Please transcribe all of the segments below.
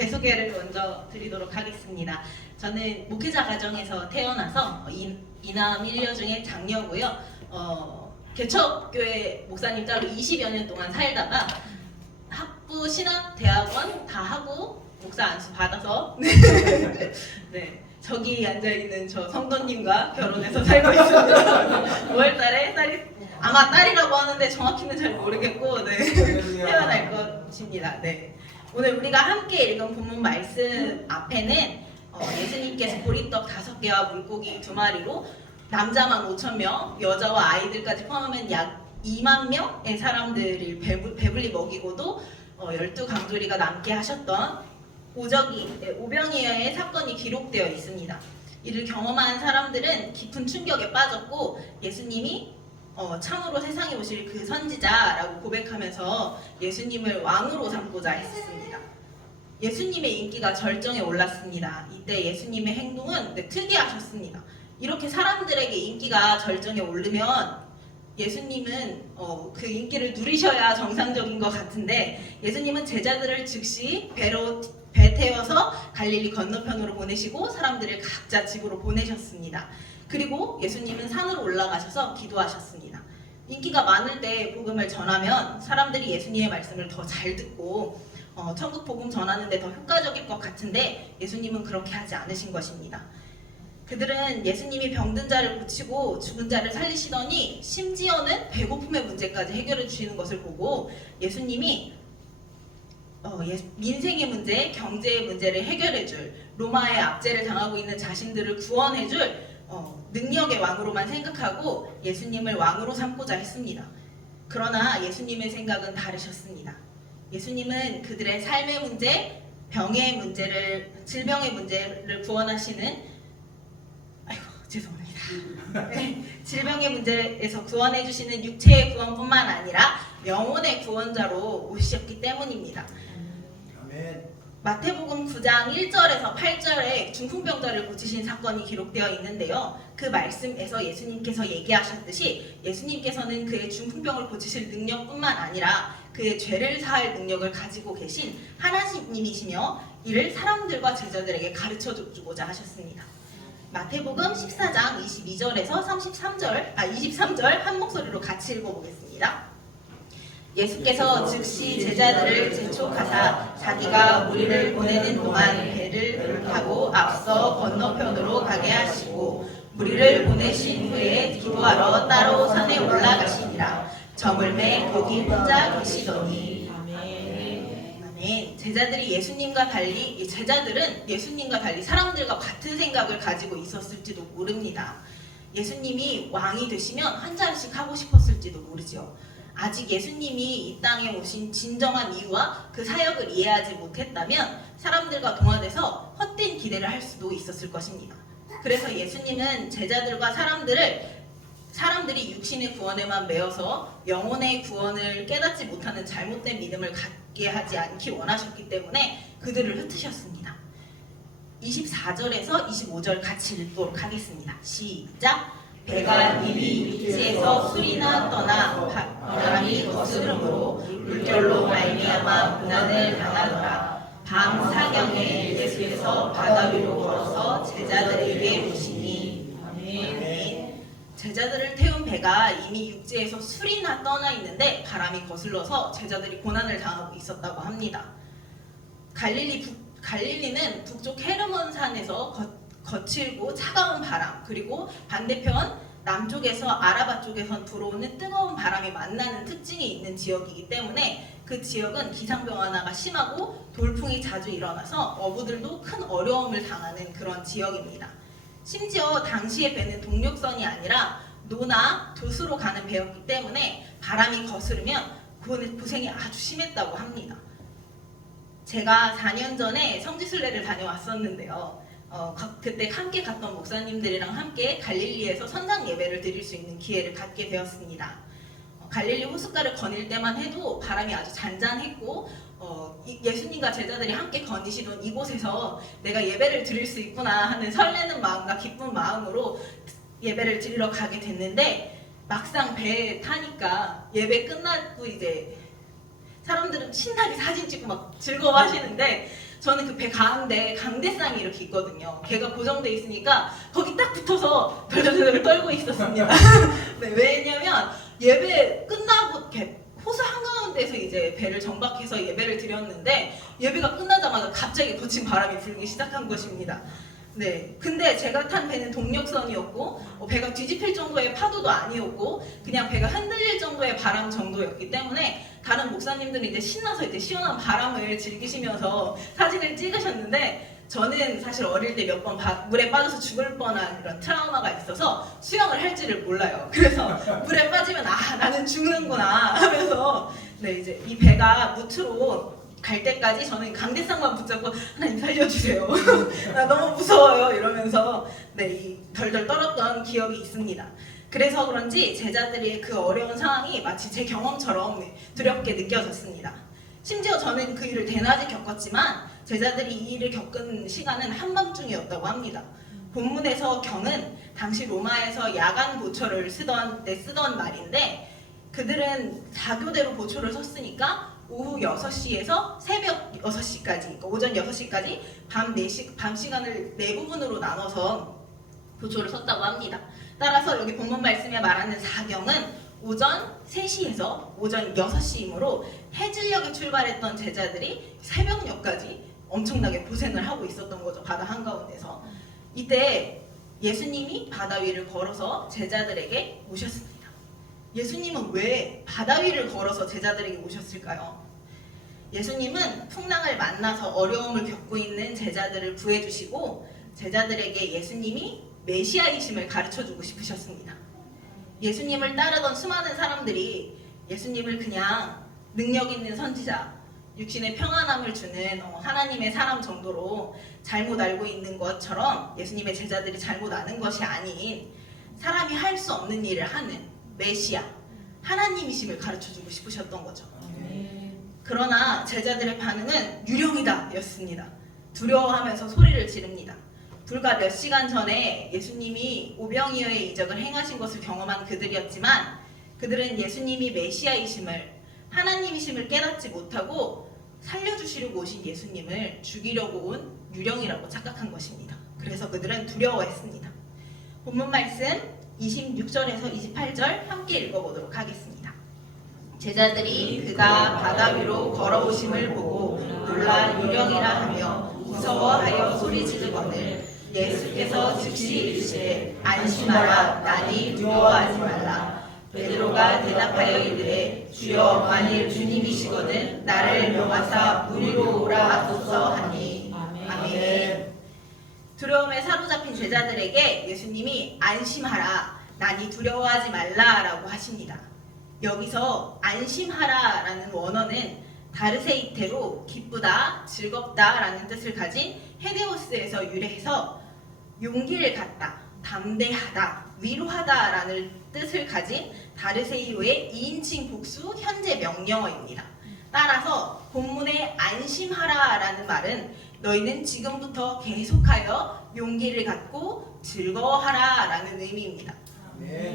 제 소개를 먼저 드리도록 하겠습니다. 저는 목회자 가정에서 태어나서 이남 1녀 중에 장녀고요. 개척교회 목사님 따로 20여 년 동안 살다가 학부, 신학, 대학원 다 하고 목사 안수 받아서 네, 저기 앉아있는 저 성도님과 결혼해서 살고 있습니다. 5월달에 아마 딸이라고 하는데 정확히는 잘 모르겠고 태어날 것입니다. 네. 오늘 우리가 함께 읽은 본문 말씀 앞에는 예수님께서 보리떡 5개와 물고기 2마리로 남자만 5,000명, 여자와 아이들까지 포함하면 약 2만 명의 사람들을 배불리 먹이고도 12강조리가 남게 하셨던 오병이어의 사건이 기록되어 있습니다. 이를 경험한 사람들은 깊은 충격에 빠졌고 예수님이 참으로 세상에 오실 그 선지자라고 고백하면서 예수님을 왕으로 삼고자 했습니다. 예수님의 인기가 절정에 올랐습니다. 이때 예수님의 행동은 특이하셨습니다. 이렇게 사람들에게 인기가 절정에 오르면 예수님은 그 인기를 누리셔야 정상적인 것 같은데 예수님은 제자들을 즉시 배 태워서 갈릴리 건너편으로 보내시고 사람들을 각자 집으로 보내셨습니다. 그리고 예수님은 산으로 올라가셔서 기도하셨습니다. 인기가 많을 때 복음을 전하면 사람들이 예수님의 말씀을 더 잘 듣고 천국 복음 전하는 데 더 효과적일 것 같은데 예수님은 그렇게 하지 않으신 것입니다. 그들은 예수님이 병든 자를 고치고 죽은 자를 살리시더니 심지어는 배고픔의 문제까지 해결해 주시는 것을 보고 예수님이 민생의 문제, 경제의 문제를 해결해줄, 로마의 압제를 당하고 있는 자신들을 구원해줄 능력의 왕으로만 생각하고 예수님을 왕으로 삼고자 했습니다. 그러나 예수님의 생각은 다르셨습니다. 예수님은 그들의 삶의 문제, 병의 문제를, 질병의 문제를 구원하시는 네, 질병의 문제에서 구원해 주시는 육체의 구원뿐만 아니라 영혼의 구원자로 오셨기 때문입니다. 아멘. 마태복음 9장 1절에서 8절에 중풍병자를 고치신 사건이 기록되어 있는데요. 그 말씀에서 예수님께서 얘기하셨듯이 예수님께서는 그의 중풍병을 고치실 능력뿐만 아니라 그의 죄를 사할 능력을 가지고 계신 하나님이시며 이를 사람들과 제자들에게 가르쳐 주고자 하셨습니다. 마태복음 14장 22절에서 23절 한 목소리로 같이 읽어보겠습니다. 예수께서 즉시 제자들을 재촉하사 자기가 무리를 보내는 동안 배를 타고 앞서 건너편으로 가게 하시고 무리를 보내신 후에 기도하러 따로 산에 올라가시니라. 저물매 거기 혼자 계시더니 제자들은 예수님과 달리 사람들과 같은 생각을 가지고 있었을지도 모릅니다. 예수님이 왕이 되시면 한 자리씩 하고 싶었을지도 모르죠. 아직 예수님이 이 땅에 오신 진정한 이유와 그 사역을 이해하지 못했다면 사람들과 동화돼서 헛된 기대를 할 수도 있었을 것입니다. 그래서 예수님은 제자들과 사람들이 육신의 구원에만 매여서 영혼의 구원을 깨닫지 못하는 잘못된 믿음을 갖게 하지 않기 원하셨기 때문에 그들을 흩으셨습니다. 24절에서 25절 같이 읽도록 하겠습니다. 시작! 배가 이미 육지에서 술이나 떠나 바람이 거스름으로 물결로 말미암아 고난을 당하더라. 밤 사경에 예수께서 바다 위로 걸어서 제자들에게 오시니 아멘. 제자들을 태운 배가 이미 육지에서 술이나 떠나 있는데 바람이 거슬러서 제자들이 고난을 당하고 있었다고 합니다. 갈릴리는 북쪽 헤르몬 산에서 거칠고 차가운 바람, 그리고 반대편 남쪽에서 아라바 쪽에서 들어오는 뜨거운 바람이 만나는 특징이 있는 지역이기 때문에 그 지역은 기상변화가 심하고 돌풍이 자주 일어나서 어부들도 큰 어려움을 당하는 그런 지역입니다. 심지어 당시의 배는 동력선이 아니라 노나 돛으로 가는 배였기 때문에 바람이 거스르면 고생이 아주 심했다고 합니다. 제가 4년 전에 성지순례를 다녀왔었는데요. 그때 함께 갔던 목사님들이랑 함께 갈릴리에서 선상 예배를 드릴 수 있는 기회를 갖게 되었습니다. 갈릴리 호숫가를 거닐 때만 해도 바람이 아주 잔잔했고 예수님과 제자들이 함께 거니시던 이곳에서 내가 예배를 드릴 수 있구나 하는 설레는 마음과 기쁜 마음으로 예배를 드리러 가게 됐는데 막상 배에 타니까 예배 끝나고 이제 사람들은 신나게 사진 찍고 막 즐거워하시는데 저는 그 배 가운데 강대상이 이렇게 있거든요. 걔가 고정돼 있으니까 거기 딱 붙어서 덜덜덜 떨고 있었습니다. 네, 왜냐면 예배 끝나고 이렇게 호수 한가운데서 이제 배를 정박해서 예배를 드렸는데 예배가 끝나자마자 갑자기 거친 바람이 불기 시작한 것입니다. 네, 근데 제가 탄 배는 동력선이었고 배가 뒤집힐 정도의 파도도 아니었고 그냥 배가 흔들릴 정도의 바람 정도였기 때문에 다른 목사님들은 이제 신나서 이제 시원한 바람을 즐기시면서 사진을 찍으셨는데 저는 사실 어릴 때 몇 번 물에 빠져서 죽을 뻔한 그런 트라우마가 있어서 수영을 할 줄을 몰라요. 그래서 물에 빠지면 아 나는 죽는구나 하면서 네 이제 이 배가 무트로 갈 때까지 저는 강대상만 붙잡고 하나님 살려주세요. 나 너무 무서워요 이러면서 네 이 덜덜 떨었던 기억이 있습니다. 그래서 그런지 제자들의 그 어려운 상황이 마치 제 경험처럼 두렵게 느껴졌습니다. 심지어 저는 그 일을 대낮에 겪었지만 제자들이 이 일을 겪은 시간은 한밤중이었다고 합니다. 본문에서 경은 당시 로마에서 야간 보초를 쓰던 말인데 그들은 4교대로 보초를 섰으니까 오후 6시에서 새벽 6시까지, 그러니까 오전 6시까지 밤 시간을 4부분으로 나눠서 보초를 섰다고 합니다. 따라서 여기 본문 말씀에 말하는 사경은 오전 3시에서 오전 6시이므로 해질녘에 출발했던 제자들이 새벽녘까지 엄청나게 고생을 하고 있었던 거죠. 바다 한가운데서. 이때 예수님이 바다 위를 걸어서 제자들에게 오셨습니다. 예수님은 왜 바다 위를 걸어서 제자들에게 오셨을까요? 예수님은 풍랑을 만나서 어려움을 겪고 있는 제자들을 구해주시고 제자들에게 예수님이 메시아이심을 가르쳐주고 싶으셨습니다. 예수님을 따르던 수많은 사람들이 예수님을 그냥 능력 있는 선지자, 육신의 평안함을 주는 하나님의 사람 정도로 잘못 알고 있는 것처럼 예수님의 제자들이 잘못 아는 것이 아닌 사람이 할 수 없는 일을 하는 메시아, 하나님이심을 가르쳐주고 싶으셨던 거죠. 그러나 제자들의 반응은 유령이다 였습니다. 두려워하면서 소리를 지릅니다. 불과 몇 시간 전에 예수님이 오병이어의 이적을 행하신 것을 경험한 그들이었지만 그들은 예수님이 메시아이심을 하나님이심을 깨닫지 못하고 살려주시려고 오신 예수님을 죽이려고 온 유령이라고 착각한 것입니다. 그래서 그들은 두려워했습니다. 본문 말씀 26절에서 28절 함께 읽어보도록 하겠습니다. 제자들이 그가 바다 위로 걸어오심을 보고 놀라 유령이라 하며 무서워하여 소리 지르거늘 예수께서 즉시 이르시되 안심하라 나니 두려워하지 말라. 베드로가 대답하여 이르되 주여 만일 주님이시거든 나를 명하사 물 위로 오라 하소서 하니 아멘. 두려움에 사로잡힌 제자들에게 예수님이 안심하라 나니 두려워하지 말라라고 하십니다. 여기서 안심하라라는 원어는 다르세이테로 기쁘다, 즐겁다라는 뜻을 가진 헤데오스에서 유래해서 용기를 갖다, 담대하다, 위로하다라는 뜻을 가진 다르세이오의 2인칭 복수 현재 명령어입니다. 따라서 본문의 안심하라라는 말은 너희는 지금부터 계속하여 용기를 갖고 즐거워하라라는 의미입니다.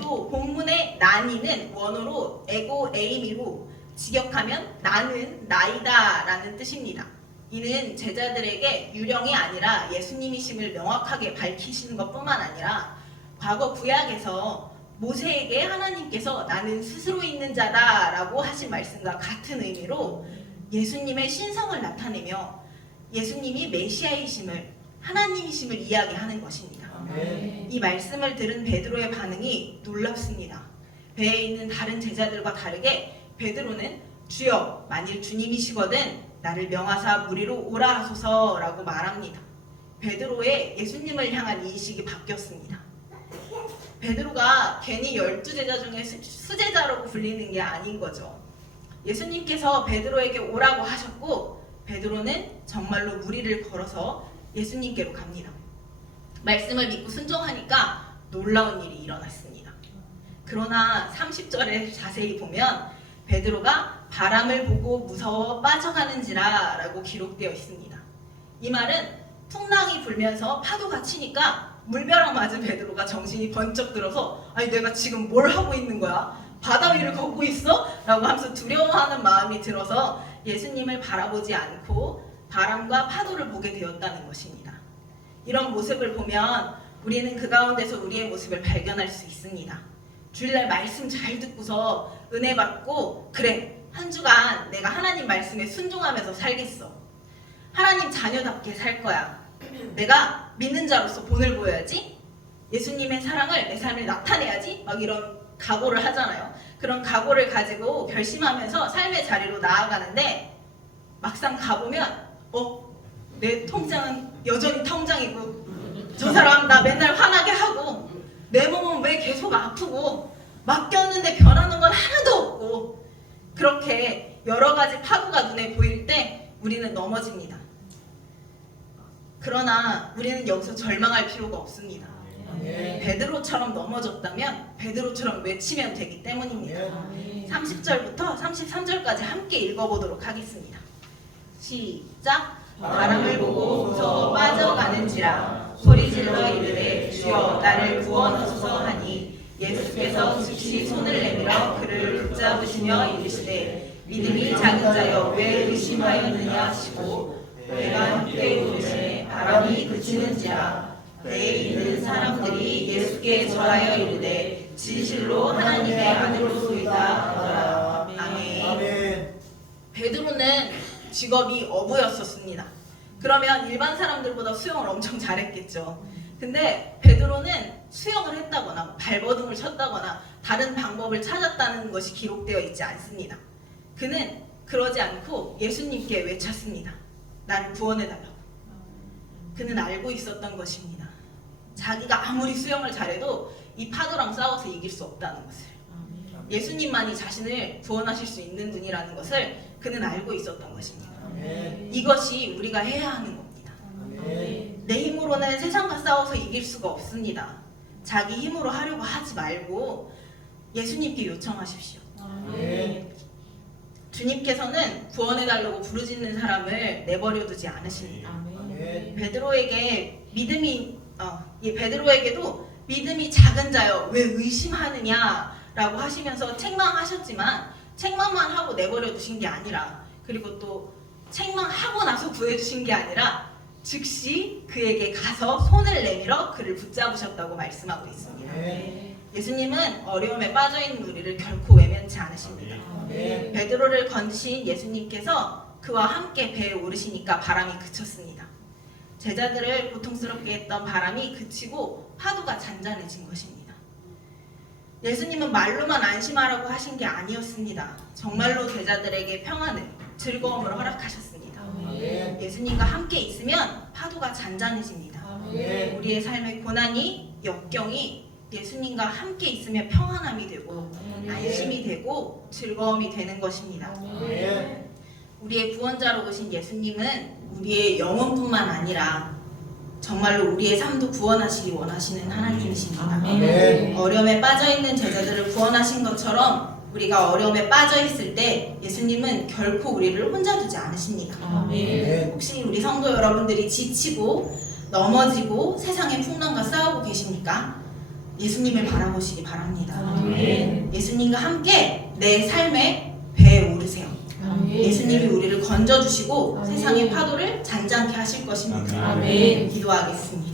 또 본문의 나니는 원어로 에고 에이미로 직역하면 나는 나이다 라는 뜻입니다. 이는 제자들에게 유령이 아니라 예수님이심을 명확하게 밝히시는 것뿐만 아니라 과거 구약에서 모세에게 하나님께서 나는 스스로 있는 자다 라고 하신 말씀과 같은 의미로 예수님의 신성을 나타내며 예수님이 메시아이심을 하나님이심을 이야기하는 것입니다. 이 말씀을 들은 베드로의 반응이 놀랍습니다. 배에 있는 다른 제자들과 다르게 베드로는 주여 만일 주님이시거든 나를 명하사 물 위로 오라 하소서라고 말합니다. 베드로의 예수님을 향한 인식이 바뀌었습니다. 베드로가 괜히 12제자 중에 수제자라고 불리는 게 아닌 거죠. 예수님께서 베드로에게 오라고 하셨고 베드로는 정말로 물 위를 걸어서 예수님께로 갑니다. 말씀을 믿고 순종하니까 놀라운 일이 일어났습니다. 그러나 30절에 자세히 보면 베드로가 바람을 보고 무서워 빠져가는지라 라고 기록되어 있습니다. 이 말은 풍랑이 불면서 파도가 치니까 물벼락 맞은 베드로가 정신이 번쩍 들어서 아니 내가 지금 뭘 하고 있는 거야? 바다 위를 걷고 있어? 라고 하면서 두려워하는 마음이 들어서 예수님을 바라보지 않고 바람과 파도를 보게 되었다는 것입니다. 이런 모습을 보면 우리는 그 가운데서 우리의 모습을 발견할 수 있습니다. 주일날 말씀 잘 듣고서 은혜 받고 그래 한 주간 내가 하나님 말씀에 순종하면서 살겠어. 하나님 자녀답게 살 거야. 내가 믿는 자로서 본을 보여야지. 예수님의 사랑을 내 삶에 나타내야지. 막 이런 각오를 하잖아요. 그런 각오를 가지고 결심하면서 삶의 자리로 나아가는데 막상 가보면 내 통장은 여전히 통장이고 저 사람 나 맨날 화나게 하고 내 몸은 왜 계속 아프고 맡겼는데 변하는 건 하나도 없고 그렇게 여러 가지 파도가 눈에 보일 때 우리는 넘어집니다. 그러나 우리는 여기서 절망할 필요가 없습니다. 베드로처럼 넘어졌다면 베드로처럼 외치면 되기 때문입니다. 30절부터 33절까지 함께 읽어보도록 하겠습니다. 시작. 바람을 보고 무서워 빠져가는지라 소리질러 이르되 주여 나를 구원하소서 하니 예수께서 즉시 손을 내밀어 그를 붙잡으시며 이르시되 믿음이 작은 자여 왜 의심하였느냐 하시고 배가 함께 오르시에 바람이 그치는지라 배에 있는 사람들이 예수께 절하여 이르되 진실로 하나님의 아들로소이다 하더라. 아멘. 베드로는 직업이 어부였었습니다. 그러면 일반 사람들보다 수영을 엄청 잘했겠죠. 근데 베드로는 수영을 했다거나 발버둥을 쳤다거나 다른 방법을 찾았다는 것이 기록되어 있지 않습니다. 그는 그러지 않고 예수님께 외쳤습니다. 나를 구원해달라고. 그는 알고 있었던 것입니다. 자기가 아무리 수영을 잘해도 이 파도랑 싸워서 이길 수 없다는 것을. 예수님만이 자신을 구원하실 수 있는 분이라는 것을 그는 알고 있었던 것입니다. 이것이 우리가 해야 하는 겁니다. 내 힘으로는 세상과 싸워서 이길 수가 없습니다. 자기 힘으로 하려고 하지 말고 예수님께 요청하십시오. 주님께서는 구원해달라고 부르짖는 사람을 내버려두지 않으십니다. 베드로에게 베드로에게도 믿음이 작은 자여 왜 의심하느냐라고 하시면서 책망하셨지만 책망만 하고 내버려 두신 게 아니라 그리고 또 책망하고 나서 구해주신 게 아니라 즉시 그에게 가서 손을 내밀어 그를 붙잡으셨다고 말씀하고 있습니다. 예수님은 어려움에 빠져있는 우리를 결코 외면치 않으십니다. 베드로를 건지신 예수님께서 그와 함께 배에 오르시니까 바람이 그쳤습니다. 제자들을 고통스럽게 했던 바람이 그치고 파도가 잔잔해진 것입니다. 예수님은 말로만 안심하라고 하신 게 아니었습니다. 정말로 제자들에게 평안을, 즐거움을 허락하셨습니다. 예수님과 함께 있으면 파도가 잔잔해집니다. 우리의 삶의 고난이, 역경이 예수님과 함께 있으면 평안함이 되고 안심이 되고 즐거움이 되는 것입니다. 우리의 구원자로 오신 예수님은 우리의 영혼뿐만 아니라 정말로 우리의 삶도 구원하시기 원하시는 하나님이십니다. 어려움에 빠져있는 제자들을 구원하신 것처럼 우리가 어려움에 빠져있을 때 예수님은 결코 우리를 혼자 두지 않으십니다. 혹시 우리 성도 여러분들이 지치고 넘어지고 세상의 풍랑과 싸우고 계십니까? 예수님을 바라보시기 바랍니다. 예수님과 함께 내 삶의 배에 오르세요. 예수님이 우리를 건져주시고 세상의 파도를 잔잔케 하실 것입니다. 기도하겠습니다.